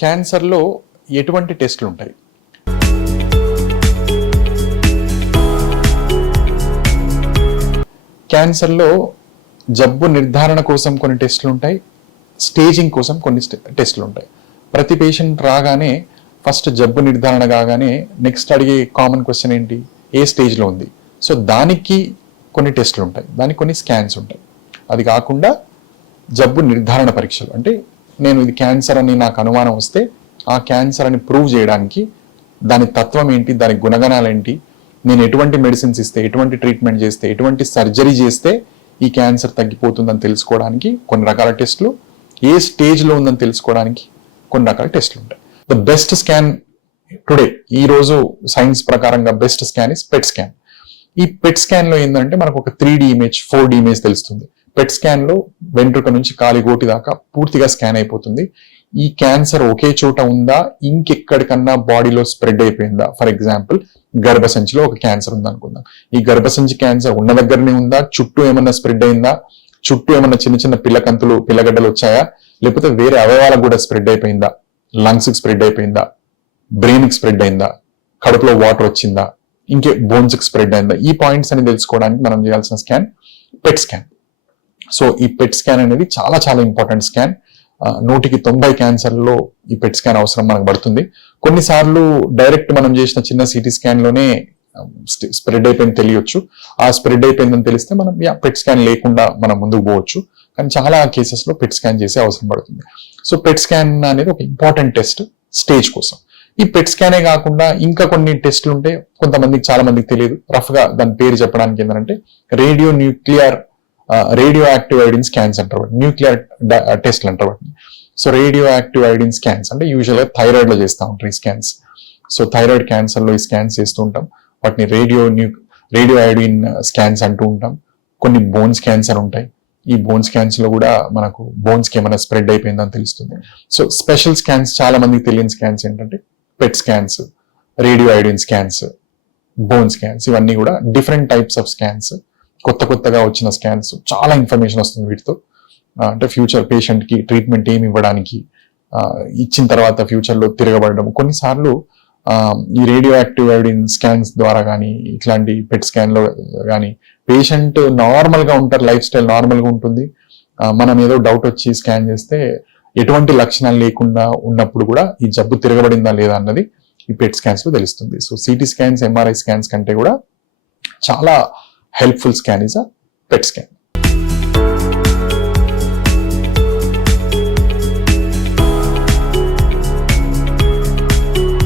క్యాన్సర్లో ఎటువంటి టెస్టులు ఉంటాయి? క్యాన్సర్లో జబ్బు నిర్ధారణ కోసం కొన్ని టెస్టులు ఉంటాయి, స్టేజింగ్ కోసం కొన్ని టెస్టులు ఉంటాయి. ప్రతి పేషెంట్ రాగానే ఫస్ట్ జబ్బు నిర్ధారణ కాగానే నెక్స్ట్ అడిగే కామన్ క్వశ్చన్ ఏంటి, ఏ స్టేజ్లో ఉంది? సో దానికి కొన్ని టెస్టులు ఉంటాయి, దానికి కొన్ని స్కాన్స్ ఉంటాయి. అది కాకుండా జబ్బు నిర్ధారణ పరీక్షలు అంటే నేను ఇది క్యాన్సర్ అని నాకు అనుమానం వస్తే ఆ క్యాన్సర్ అని ప్రూవ్ చేయడానికి దాని తత్వం ఏంటి, దాని గుణగణాలు ఏంటి, నేను ఎటువంటి మెడిసిన్స్ ఇస్తే, ఎటువంటి ట్రీట్మెంట్ చేస్తే, ఎటువంటి సర్జరీ చేస్తే ఈ క్యాన్సర్ తగ్గిపోతుందని తెలుసుకోవడానికి కొన్ని రకాల టెస్టులు, ఏ స్టేజ్లో ఉందని తెలుసుకోవడానికి కొన్ని రకాల టెస్టులు ఉంటాయి. ద బెస్ట్ స్కాన్ టుడే, ఈ రోజు సైన్స్ ప్రకారంగా best scan is PET scan. ఈ పెట్ స్కాన్ లో ఏంటంటే మనకు ఒక 3D ఇమేజ్, 4D ఇమేజ్ తెలుస్తుంది. పెట్ స్కాన్ లో వెంట్రుక నుంచి కాలిగోటి దాకా పూర్తిగా స్కాన్ అయిపోతుంది. ఈ క్యాన్సర్ ఒకే చోట ఉందా, ఇంకెక్కడికన్నా బాడీలో స్ప్రెడ్ అయిపోయిందా? ఫర్ ఎగ్జాంపుల్ గర్భసంచిలో ఒక క్యాన్సర్ ఉందనుకుందాం. ఈ గర్భసంచి క్యాన్సర్ ఉన్న దగ్గరనే ఉందా, చుట్టూ ఏమన్నా స్ప్రెడ్ అయిందా, చుట్టూ ఏమన్నా చిన్న చిన్న పిల్లగడ్డలు వచ్చాయా, లేకపోతే వేరే అవయవాలకు కూడా స్ప్రెడ్ అయిపోయిందా, లంగ్స్ కి స్ప్రెడ్ అయిపోయిందా, బ్రెయిన్ కి స్ప్రెడ్ అయిందా, కడుపులో వాటర్ వచ్చిందా, ఇంకే బోన్స్ కి స్ప్రెడ్ అయిందా? ఈ పాయింట్స్ అని తెలుసుకోవడానికి మనం చేయాల్సిన స్కాన్ పెట్ స్కాన్. సో ఈ పెట్ స్కాన్ అనేది చాలా చాలా ఇంపార్టెంట్ స్కాన్. 190 క్యాన్సర్లో ఈ పెట్ స్కాన్ అవసరం మనకు పడుతుంది. కొన్నిసార్లు డైరెక్ట్ మనం చేసిన చిన్న సిటీ స్కాన్ లోనే స్ప్రెడ్ అయిపోయింది తెలియచ్చు. ఆ స్ప్రెడ్ అయిపోయిందని తెలిస్తే మనం పెట్ స్కాన్ లేకుండా మనం ముందుకు పోవచ్చు. కానీ చాలా కేసెస్ లో పెట్ స్కాన్ చేసే అవసరం పడుతుంది. సో పెట్ స్కాన్ అనేది ఒక ఇంపార్టెంట్ టెస్ట్ స్టేజ్ కోసం. ఈ పెట్ స్కానే కాకుండా ఇంకా కొన్ని టెస్టులు ఉంటాయి, కొంతమందికి చాలా మందికి తెలియదు. రఫ్ గా దాని పేరు చెప్పడానికి ఏంటంటే రేడియో యాక్టివ్ ఐడిన్ స్కాన్స్ అంటారు, న్యూక్లియర్ టెస్ట్లు అంటారు. So radioactive iodine scans అంటే యూజువల్ గా థైరాయిడ్ లో చేస్తూ ఉంటారు ఈ స్కాన్స్. సో థైరాయిడ్ క్యాన్సర్ లో ఈ స్కాన్స్ చేస్తూ ఉంటాం. వాటిని రేడియో ఐడిన్ స్కాన్స్ అంటూ ఉంటాం. కొన్ని బోన్స్ క్యాన్సర్ ఉంటాయి. ఈ బోన్స్ స్కాన్స్ లో కూడా మనకు బోన్స్ కి ఏమైనా స్ప్రెడ్ అయిపోయిందని తెలుస్తుంది. సో స్పెషల్ స్కాన్స్, చాలా మందికి తెలియని స్కాన్స్ ఏంటంటే PET scans, radio iodine scans, bone scans. ఇవన్నీ కూడా డిఫరెంట్ టైప్స్ ఆఫ్ స్కాన్స్, కొత్తగా వచ్చిన స్కాన్స్. చాలా ఇన్ఫర్మేషన్ వస్తుంది వీటితో. అంటే ఫ్యూచర్ పేషెంట్ కి ట్రీట్మెంట్ ఏమి ఇవ్వడానికి, ఇచ్చిన తర్వాత ఫ్యూచర్ లో తిరగబడడం. కొన్నిసార్లు ఈ రేడియో యాక్టివ్ ఐడిన్ స్కాన్స్ ద్వారా కానీ, ఇట్లాంటి పెట్ స్కాన్ లో కానీ పేషెంట్ నార్మల్ గా ఉంటారు, లైఫ్ స్టైల్ నార్మల్ గా ఉంటుంది. మనం ఏదో డౌట్ వచ్చి స్కాన్ చేస్తే ఎటువంటి లక్షణాలు లేకుండా ఉన్నప్పుడు కూడా ఈ జబ్బు తిరగబడిందా లేదా అన్నది ఈ పెట్ స్కాన్స్ లో తెలుస్తుంది. So CT scans, MRI scans కంటే కూడా చాలా helpful scan is a PET scan.